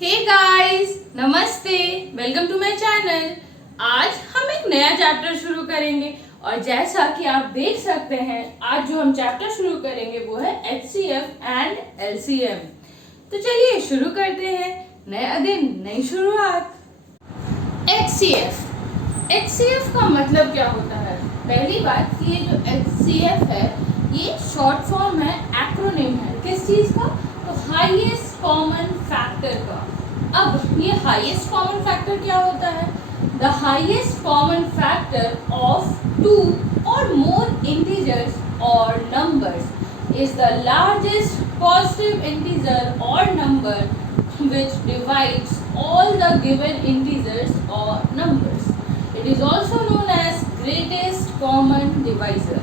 Hey guys, नमस्ते, welcome to my channel. आज हम एक नया चैप्टर शुरू करेंगे और जैसा कि आप देख सकते हैं आज जो हम चैप्टर शुरू करेंगे वो है HCF एंड LCM। तो चलिए शुरू करते हैं। नया दिन, नई शुरुआत। HCF का मतलब क्या होता है? पहली बात कि ये जो HCF है ये शॉर्ट फॉर्म है, एक्रोनिम है। किस चीज का? तो हाईएस्ट कॉमन फैक्टर का। अब ये हाईएस्ट कॉमन फैक्टर क्या होता है? The highest common factor of two or more integers or numbers is the largest positive integer or number which divides all the given integers or numbers. It is also known as greatest common divisor.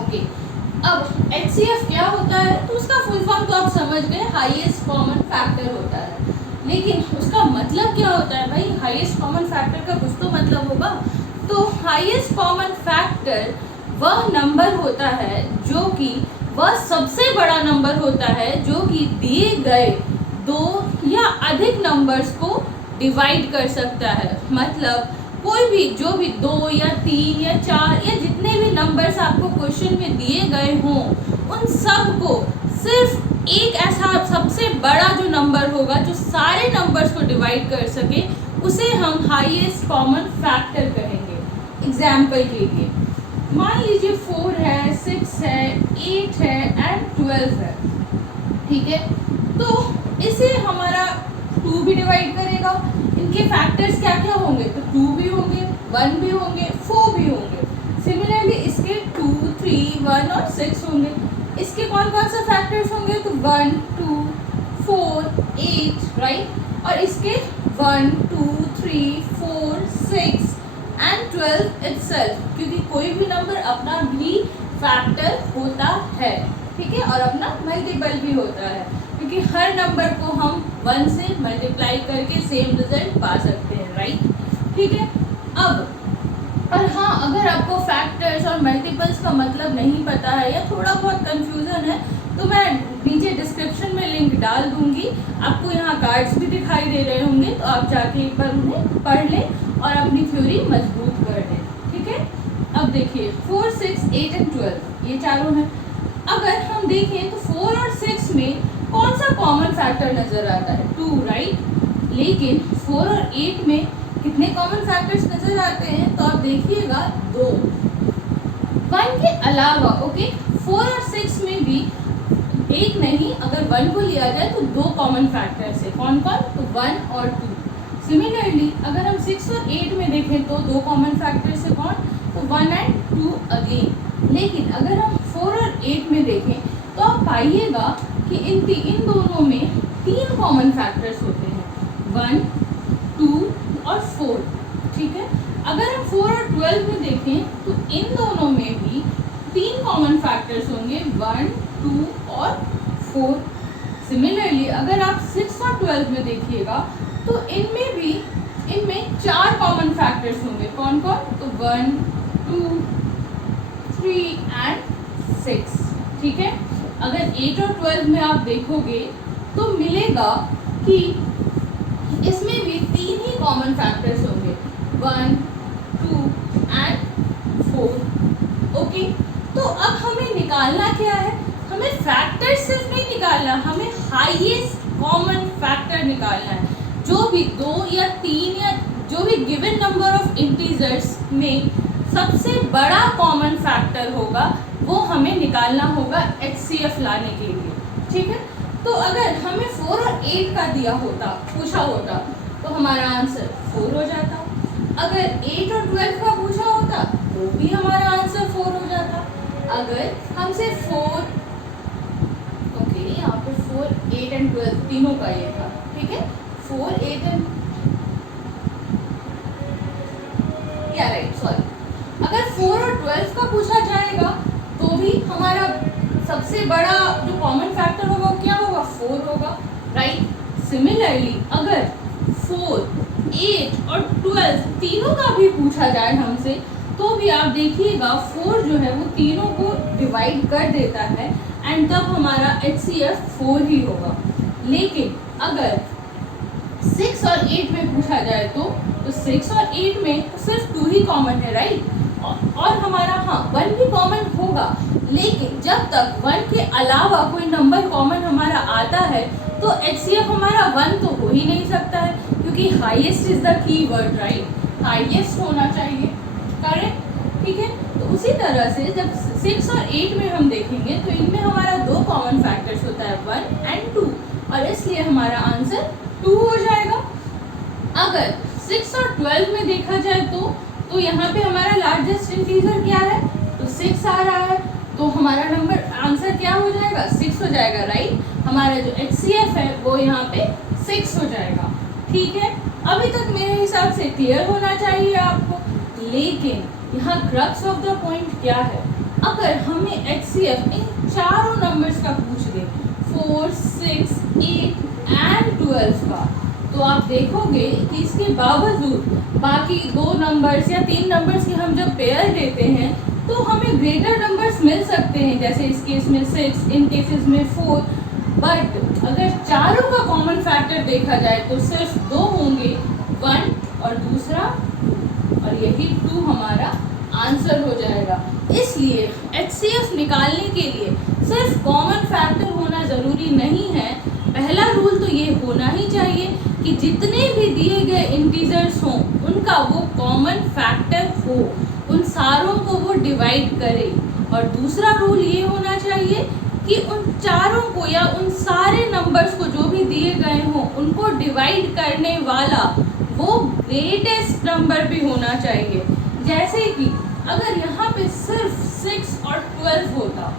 Okay. अब HCF क्या होता है? तो उसका full form तो आप समझ गए, हाईएस्ट कॉमन फैक्टर होता है। लेकिन उसका मतलब क्या होता है भाई? हाईएस्ट कॉमन फैक्टर का कुछ तो मतलब होगा। तो हाईएस्ट कॉमन फैक्टर वह नंबर होता है जो कि वह सबसे बड़ा नंबर होता है जो कि दिए गए दो या अधिक नंबर्स को डिवाइड कर सकता है। मतलब कोई भी जो भी दो या तीन या चार या जितने भी नंबर्स आपको क्वेश्चन में दिए गए हों उन सब को सिर्फ एक ऐसा सबसे बड़ा जो नंबर होगा जो सारे नंबर्स को डिवाइड कर सके उसे हम हाईएस्ट कॉमन फैक्टर कहेंगे। एग्जाम्पल के लिए मान लीजिए 4 है, 6 है, 8 है एंड 12 है। ठीक है, तो इसे हमारा 2 भी डिवाइड करेगा। इनके फैक्टर्स क्या क्या होंगे? तो 2 भी होंगे, 1 भी होंगे, 4 भी होंगे। सिमिलरली इसके 2, 3, 1 और 6 होंगे। इसके कौन कौन से फैक्टर्स होंगे? तो 1, 2, 4, 8, राइट। और इसके 1, 2, 3, 4, 6 एंड 12 इटसेल्फ, क्योंकि कोई भी नंबर अपना भी फैक्टर होता है। ठीक है, और अपना मल्टीपल भी होता है, क्योंकि हर नंबर को हम 1 से मल्टीप्लाई करके सेम रिजल्ट पा सकते हैं, राइट। ठीक है, अब और हाँ, अगर आपको फैक्टर्स और मल्टीपल्स का मतलब नहीं पता है या थोड़ा बहुत कंफ्यूजन है तो मैं नीचे डिस्क्रिप्शन में लिंक डाल दूंगी। आपको यहाँ कार्ड्स भी दिखाई दे रहे होंगे, तो आप जाके एक बार उन्हें पढ़ लें और अपनी थ्योरी मजबूत कर लें। ठीक है, अब देखिए 4, 6, 8 एंड 12 ये चारों हैं। अगर हम देखें तो 4 और 6 में कौन सा कॉमन फैक्टर नजर आता है? 2, राइट। लेकिन 4 और 8 में कितने कॉमन फैक्टर्स नजर आते हैं? तो आप देखिएगा 2। 1 के अलावा ओके 4 और 6 में भी एक नहीं, अगर 1 को लिया जाए तो 2 कॉमन फैक्टर्स है। कौन कौन? तो 1 और 2। सिमिलरली अगर हम 6 और 8 में देखें तो 2 कॉमन फैक्टर्स है। कौन? तो 1 एंड 2 अगेन। लेकिन अगर हम 4 और 8 में देखें तो आप पाइएगा कि इन दोनों में 3 कॉमन फैक्टर्स होते हैं, 1, 2 और 4। ठीक है, अगर हम 4 और 12 में देखें तो इन दोनों में भी 3 कॉमन फैक्टर्स होंगे, 1, 2 और 4। सिमिलरली अगर आप 6 और 12 में देखिएगा तो इनमें 4 कॉमन फैक्टर्स होंगे। कौन कौन? तो 1, 2, 3 एंड 6। ठीक है, अगर 8 और 12 में आप देखोगे तो मिलेगा कि इसमें भी 3 ही कॉमन फैक्टर्स होंगे, 1, 2 एंड 4। ओके, तो अब हमें निकालना क्या है? हमें फैक्टर सिर्फ नहीं निकालना, हमें हाईएस्ट कॉमन फैक्टर निकालना है। जो भी 2 या 3 या जो भी गिवन नंबर ऑफ इंटीजर्स में सबसे बड़ा कॉमन फैक्टर होगा वो हमें निकालना होगा HCF लाने के लिए। ठीक है, तो अगर हमें 4 और 8 का दिया होता, पूछा होता, तो हमारा आंसर 4 हो जाता। अगर 8 और 12 का पूछा होता तो भी हमारा आंसर 4 हो जाता। अगर हमसे 4 ओके यहाँ पे 4, 8 एंड 12 तीनों का ये था। ठीक है, 4, 8 एंड या राइट सॉरी, अगर 4 और 12 का पूछा जाएगा तो भी हमारा सबसे बड़ा जो कॉमन फैक्टर होगा क्या होगा? 4 होगा, राइट। सिमिलरली अगर 4, 8 और 12 तीनों का भी पूछा जाए हमसे तो भी आप देखिएगा 4 जो है वो तीनों को डिवाइड कर देता है एंड तब हमारा HCF 4 ही होगा। लेकिन अगर 6 और 8 में पूछा जाए तो 6 और 8 में तो सिर्फ 2 ही कॉमन है, राइट। और हमारा 1 भी कॉमन होगा, लेकिन जब तक 1 के अलावा कोई नंबर कॉमन हमारा आता है तो HCF हमारा 1 तो हो ही नहीं सकता है, क्योंकि highest is the key word, right. Highest होना चाहिए, करेक्ट, ठीक है। तो उसी तरह से जब 6 और 8 में हम देखेंगे तो इनमें हमारा 2 कॉमन फैक्टर्स होता है, 1 एंड 2, और इसलिए हमारा आंसर 2 हो जाएगा। अगर 6 और 12 में देखा जाए तो यहाँ पे हमारा लार्जेस्ट इंटीजर क्या है, तो 6 आ रहा है, तो हमारा नंबर आंसर क्या हो जाएगा, 6 हो जाएगा, राइट। हमारा जो HCF है वो यहाँ पे 6 हो जाएगा, ठीक है। अभी तक मेरे हिसाब से क्लियर होना चाहिए आपको, लेकिन यहाँ क्रक्स ऑफ द पॉइंट क्या है, अगर हमें HCF इन चारों नंबर्स का पूछ दे, 4, 6, 8 एंड 12 का, तो आप देखोगे कि इसके बावजूद बाकी 2 नंबर्स या 3 नंबर्स की हम जब पेयर लेते हैं तो हमें ग्रेटर नंबर्स मिल सकते हैं, जैसे इस केस में 6, इन केसेस में 4, बट अगर चारों का कॉमन फैक्टर देखा जाए तो सिर्फ 2 होंगे, 1 और दूसरा 2, और यही 2 हमारा आंसर हो जाएगा। इसलिए HCF निकालने के लिए सिर्फ कॉमन फैक्टर होना ज़रूरी नहीं है, पहला रूल तो ये होना ही चाहिए कि जितने भी दिए गए इंटीजर्स हों उनका वो कॉमन फैक्टर हो, उन सारों को वो डिवाइड करे, और दूसरा रूल ये होना चाहिए कि उन चारों को या उन सारे नंबर्स को जो भी दिए गए हों उनको डिवाइड करने वाला वो ग्रेटेस्ट नंबर भी होना चाहिए। जैसे कि अगर यहाँ पे सिर्फ 6 और 12 होता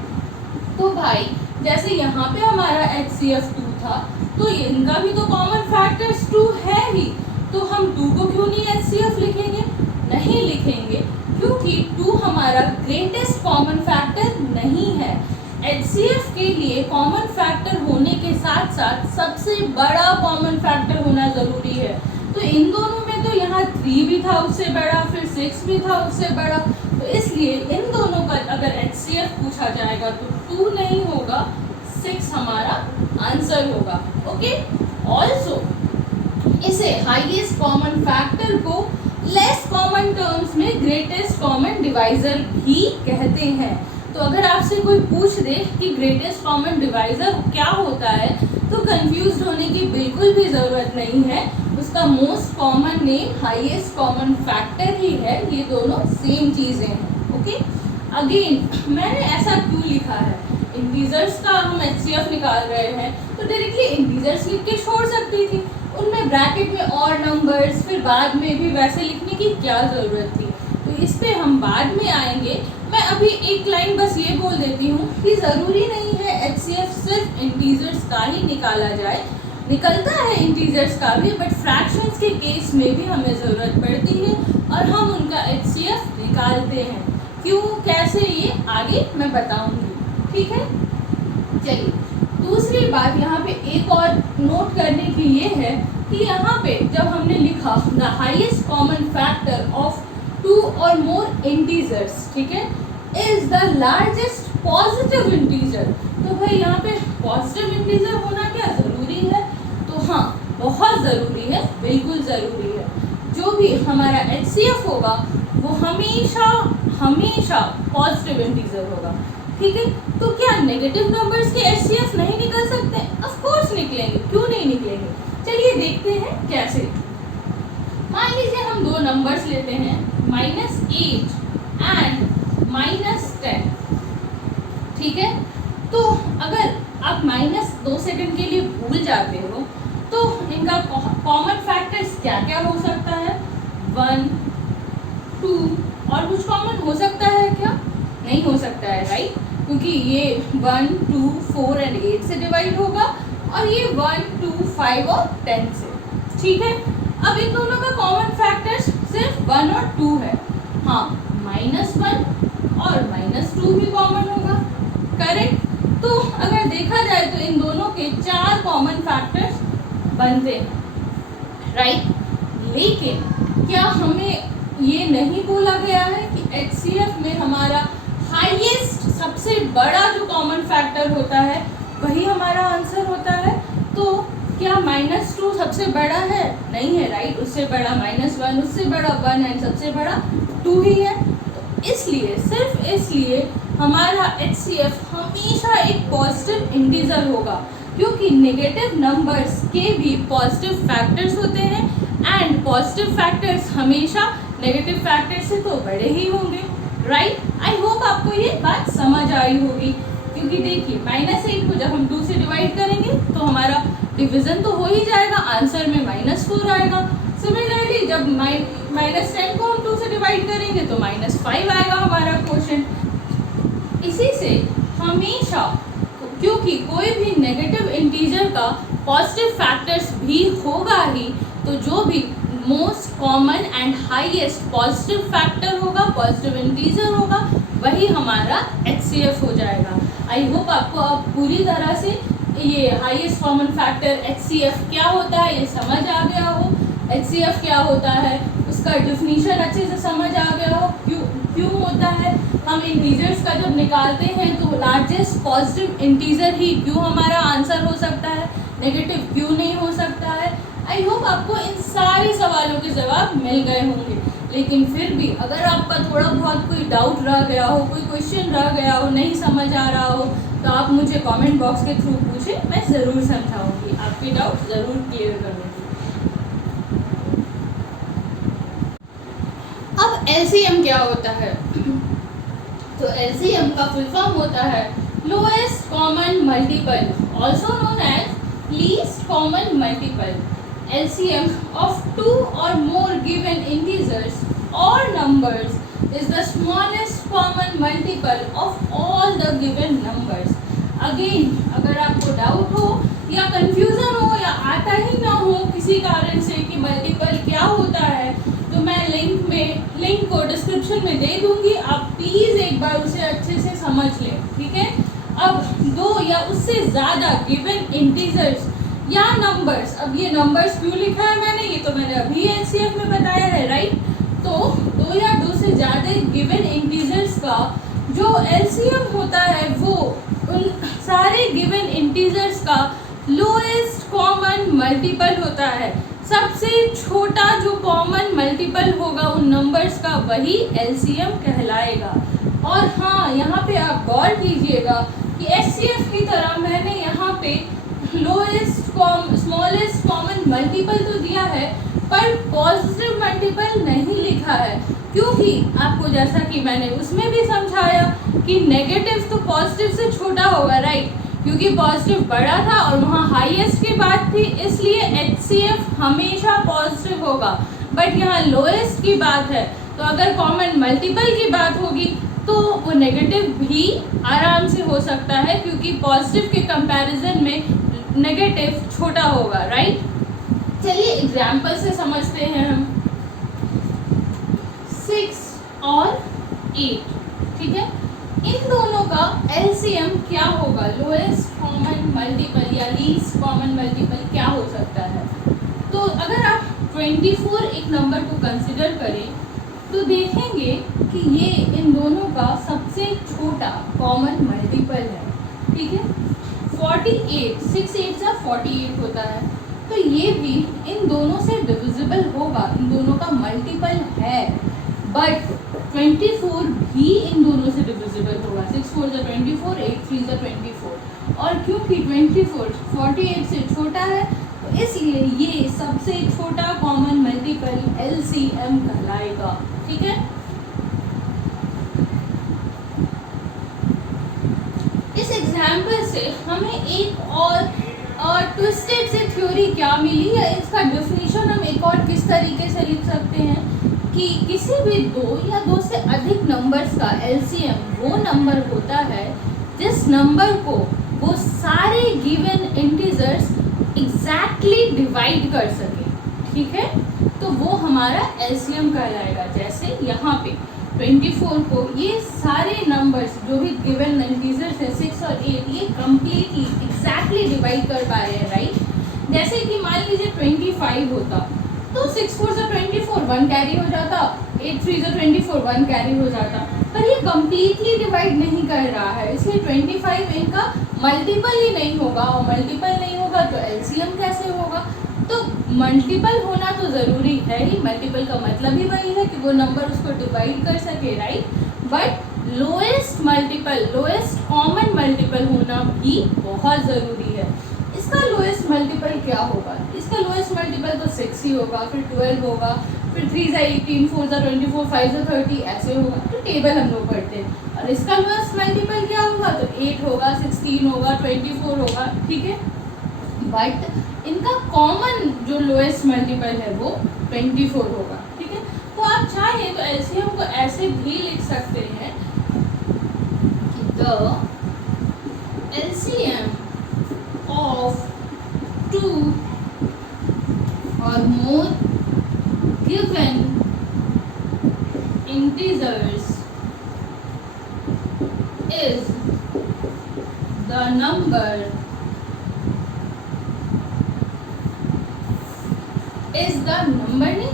तो भाई जैसे यहाँ पे हमारा HCF 2 था, तो इनका भी तो कॉमन फैक्टर्स 2 है ही, तो हम 2 को क्यों नहीं HCF लिखेंगे, नहीं लिखेंगे, क्योंकि 2 हमारा ग्रेटेस्ट कॉमन फैक्टर नहीं है। HCF के लिए कॉमन फैक्टर होने के साथ साथ सबसे बड़ा कॉमन फैक्टर होना ज़रूरी है, तो इन दोनों में तो यहाँ 3 भी था उससे बड़ा, फिर 6 भी था उससे बड़ा, तो इसलिए इन दोनों का अगर HCF पूछा जाएगा तो 2 नहीं होगा, 6 हमारा आंसर होगा, ओके। ऑल्सो इसे हाईएस्ट कॉमन फैक्टर को लेस कॉमन टर्म्स में ग्रेटेस्ट कॉमन डिवाइजर भी कहते हैं। तो अगर आपसे कोई पूछ दे कि ग्रेटेस्ट कॉमन डिवाइजर क्या होता है तो कंफ्यूज होने की बिल्कुल भी ज़रूरत नहीं है, उसका most common name highest common factor ही है, ये दोनों सेम चीज़ें हैं, ओके। अगेन मैंने ऐसा क्यों लिखा है, इंटीजर्स का हम HCF निकाल रहे हैं तो डायरेक्टली इंटीजर्स लिख के छोड़ सकती थी, उनमें ब्रैकेट में और नंबर्स फिर बाद में भी वैसे लिखने की क्या ज़रूरत थी, तो इस पे हम बाद में आएंगे। मैं अभी एक लाइन बस ये बोल देती हूँ कि ज़रूरी नहीं है HCF सिर्फ इंटीजर्स का ही निकाला जाए, निकलता है इंटीजर्स का भी, बट फ्रैक्शंस के केस में भी हमें ज़रूरत पड़ती है और हम उनका HCF निकालते हैं। क्यों, कैसे, ये आगे मैं बताऊँगी, ठीक है। चलिए दूसरी बात यहाँ पे एक और नोट करने की ये है कि यहाँ पे जब हमने लिखा the highest common factor of 2 और मोर इंटीजर्स, ठीक है, is the largest positive integer, तो भाई यहाँ पे पॉजिटिव इंटीजर होना क्या ज़रूरी है, तो हाँ बहुत ज़रूरी है, बिल्कुल ज़रूरी है। जो भी हमारा HCF होगा वो हमेशा हमेशा पॉजिटिव इंटीजर होगा, ठीक है। तो क्या नेगेटिव नंबर्स के HCF नहीं निकल सकते, ऑफ कोर्स निकलेंगे, क्यों नहीं निकलेंगे। चलिए देखते हैं कैसे। मान लीजिए हम 2 नंबर्स लेते हैं, -8 एंड -10, ठीक है। तो अगर आप -2 सेकंड के लिए भूल जाते हो तो इनका कॉमन फैक्टर्स क्या क्या हो सकता है, 1, 2 और कुछ कॉमन हो सकता है क्या, नहीं हो सकता है, राइट, क्योंकि ये 1, 2, 4 एंड 8 से डिवाइड होगा और ये 1, 2, 5 और 10 से, ठीक है। अब इन दोनों का कॉमन फैक्टर्स सिर्फ 1 और 2 है, हाँ -1 और -2 भी कॉमन होगा, करेक्ट। तो अगर देखा जाए तो इन दोनों के 4 कॉमन फैक्टर्स बनते हैं, राइट। लेकिन क्या हमें ये नहीं बोला गया है कि HCF में हमारा हाईएस्ट सबसे बड़ा जो कॉमन फैक्टर होता है वही हमारा आंसर होता है, तो क्या -2 सबसे बड़ा है? नहीं है, राइट। उससे बड़ा -1, उससे बड़ा 1 एंड सबसे बड़ा 2 ही है। तो इसलिए, सिर्फ इसलिए हमारा HCF हमेशा एक पॉजिटिव इंटीजर होगा, क्योंकि नेगेटिव नंबर्स के भी पॉजिटिव फैक्टर्स होते हैं एंड पॉजिटिव फैक्टर्स हमेशा नेगेटिव फैक्टर से तो बड़े ही होंगे, राइट। आई होप आपको ये बात समझ आई होगी, क्योंकि देखिए -8 को जब हम 2 से डिवाइड करेंगे तो हमारा डिवीजन तो हो ही जाएगा, आंसर में -4 आएगा। सिमिलरली जब -10 को हम 2 से डिवाइड करेंगे तो -5 आएगा हमारा क्वेश्चन। इसी से हमेशा, क्योंकि कोई भी नेगेटिव इंटीजर का पॉजिटिव फैक्टर्स भी होगा ही, तो जो भी most common and highest positive factor होगा, पॉजिटिव इंटीजर होगा, वही हमारा HCF हो जाएगा। आई होप आपको अब पूरी तरह से ये हाईएस्ट कॉमन फैक्टर HCF क्या होता है ये समझ आ गया हो। HCF क्या होता है उसका डिफिनीशन अच्छे से समझ आ गया हो, क्यों होता है। हम इंटीजर्स का जब निकालते हैं तो लार्जेस्ट पॉजिटिव इंटीजर ही क्यों हमारा आंसर हो सकता है, नेगेटिव क्यों नहीं हो सकता है। आई होप आपको इन सारे सवालों के जवाब मिल गए होंगे, लेकिन फिर भी अगर आपका थोड़ा बहुत कोई डाउट रह गया हो, कोई क्वेश्चन रह गया हो, नहीं समझ आ रहा हो, तो आप मुझे कमेंट बॉक्स के थ्रू पूछें, मैं ज़रूर समझाऊंगी, आपके डाउट ज़रूर क्लियर करूँगी। अब LCM क्या होता है? तो LCM का फुल फॉर्म होता है lowest common multiple, also known as least common multiple. LCM of 2 or more given integers or numbers is the smallest common multiple of all the given numbers. Again, अगर आपको doubt हो या confusion हो या आता ही ना हो किसी कारण से कि मल्टीपल क्या होता है, तो मैं लिंक को डिस्क्रिप्शन में दे दूंगी, आप प्लीज़ एक बार उसे अच्छे से समझ लें, ठीक है। अब 2 या उससे ज़्यादा गिवन इंटीजर्स या नंबर्स, अब ये नंबर्स क्यों लिखा है मैंने, ये तो मैंने अभी LCF में बताया है, राइट। तो 2 या 2 से ज़्यादा गिवन इंटीजर्स का जो LCM होता है वो उन सारे गिवन इंटीजर्स का लोएस्ट कॉमन मल्टीपल होता है। सबसे छोटा जो कॉमन मल्टीपल होगा उन नंबर्स का वही LCM कहलाएगा। और हाँ, यहाँ पे आप गौर कीजिएगा कि HCF की तरह मैंने यहाँ पे लोएस्ट स्मॉलेस्ट कॉमन मल्टीपल तो दिया है, पर पॉजिटिव मल्टीपल नहीं लिखा है, क्योंकि आपको जैसा कि मैंने उसमें भी समझाया कि नेगेटिव तो पॉजिटिव से छोटा होगा, राइट, क्योंकि पॉजिटिव बड़ा था और वहाँ हाईएस्ट की बात थी, इसलिए HCF हमेशा पॉजिटिव होगा। बट यहाँ लोएस्ट की बात है, तो अगर कॉमन मल्टीपल की बात होगी तो वो नेगेटिव भी आराम से हो सकता है, क्योंकि पॉजिटिव के कंपैरिजन में नेगेटिव छोटा होगा, राइट। चलिए एग्जाम्पल से समझते हैं हम। 6 और 8, ठीक है, इन दोनों का LCM क्या होगा, लोएस्ट कॉमन मल्टीपल या लीस्ट कॉमन मल्टीपल क्या हो सकता है। तो अगर आप 24 एक नंबर को कंसिडर करें तो देखेंगे कि ये इन दोनों का सबसे छोटा कॉमन मल्टीपल है, ठीक है। 48, 6 8 से 48 होता है, तो ये भी इन दोनों से डिविजिबल होगा, इन दोनों का मल्टीपल है। बट 24 भी इन दोनों से डिविजिबल होगा, 6 4 से 24, 8 3 से 24, और क्योंकि 24 48 से छोटा है तो इसलिए ये सबसे छोटा कॉमन मल्टीपल LCM कहलाएगा, ठीक है। इस एग्जाम्पल से हमें एक और ट्विस्टेड से थ्योरी क्या मिली है, इसका डेफिनेशन हम एक और किस तरीके से लिख सकते हैं कि किसी भी 2 या 2 से अधिक नंबर्स का LCM वो नंबर होता है जिस नंबर को वो सारे गिवन इंटीजर्स एग्जैक्टली डिवाइड कर सके, ठीक है, तो वो हमारा LCM कहलाएगा। जैसे यहाँ पे 24 को ये सारे नंबर्स जो भी गिवन इंटीजर्स है 6 और 8 ये कम्प्लीटली एग्जैक्टली डिवाइड कर पा रहे हैं, राइट। जैसे कि मान लीजिए 25 होता तो 6 4 से 24 1 कैरी हो जाता, 8 3 से 24 1 कैरी हो जाता, पर ये कम्प्लीटली डिवाइड नहीं कर रहा है, इसलिए 25 इनका मल्टीपल ही नहीं होगा, और मल्टीपल नहीं होगा तो एलसीएम कैसे होगा। तो मल्टीपल होना तो ज़रूरी है ही, मल्टीपल का मतलब ही वही है कि वो नंबर उसको डिवाइड कर सके, right. But lowest multiple, lowest common multiple होना भी बहुत ज़रूरी है। इसका लोएस्ट मल्टीपल क्या होगा? इसका लोएस्ट मल्टीपल तो 6 ही होगा, फिर 12 होगा, फिर 3 × 18, 4 × 24, 5 × 30 ऐसे होगा। तो टेबल हम लोग पढ़ते हैं। और इसका लोएस्ट मल्टीपल क्या होगा? तो 8 होगा, 16 होगा, 24 होगा, ठीक है। बट इनका कॉमन जो लोएस्ट मल्टीपल है वो 24 होगा, ठीक है। तो आप चाहें तो एलसीएम को ऐसे भी लिख सकते हैं कि the LCM of 2 or more given integers is the number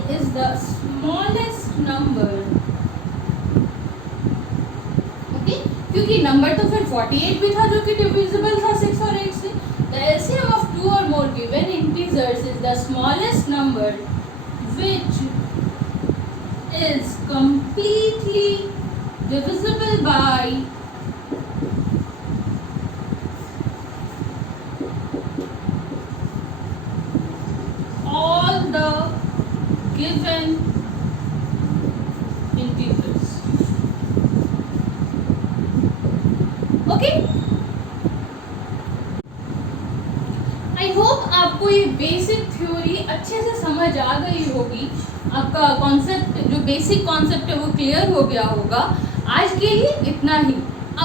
is the smallest number, okay? क्योंकि नंबर तो फिर 48 भी था जो कि डिविजिबल था 6 और 8 से। The LCM of 2 or more given integers is the smallest number which is completely divisible by all the given integers. Okay? I hope आपको ये बेसिक थ्योरी अच्छे से समझ आ गई होगी, आपका कॉन्सेप्ट जो बेसिक कॉन्सेप्ट है वो क्लियर हो गया होगा। आज के लिए इतना ही।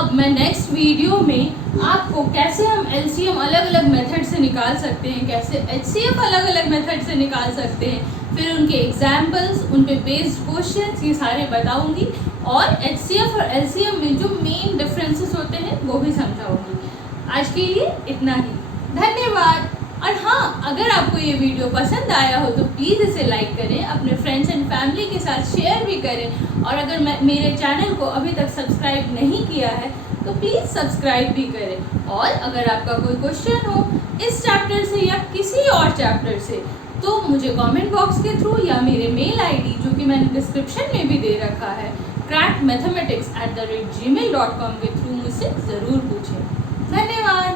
अब मैं नेक्स्ट वीडियो में आपको कैसे हम एलसीएम अलग अलग मेथड से निकाल सकते हैं, कैसे एचसीएफ अलग अलग मेथड से निकाल सकते हैं, फिर उनके एग्जाम्पल्स, उन पे बेस्ड क्वेश्चंस, ये सारे बताऊंगी। और एचसीएफ और एलसीएम में जो मेन डिफरेंसेस होते हैं वो भी समझाऊंगी। आज के लिए इतना ही, धन्यवाद। और हाँ, अगर आपको ये वीडियो पसंद आया हो तो प्लीज़ इसे लाइक करें, अपने फ्रेंड्स एंड फैमिली के साथ शेयर भी करें। और अगर मेरे चैनल को अभी तक सब्सक्राइब नहीं किया है तो प्लीज़ सब्सक्राइब भी करें। और अगर आपका कोई क्वेश्चन हो इस चैप्टर से या किसी और चैप्टर से तो मुझे कमेंट बॉक्स के थ्रू या मेरे मेल आईडी जो कि मैंने डिस्क्रिप्शन में भी दे रखा है crackmathematics@gmail.com के थ्रू मुझसे ज़रूर पूछें। धन्यवाद।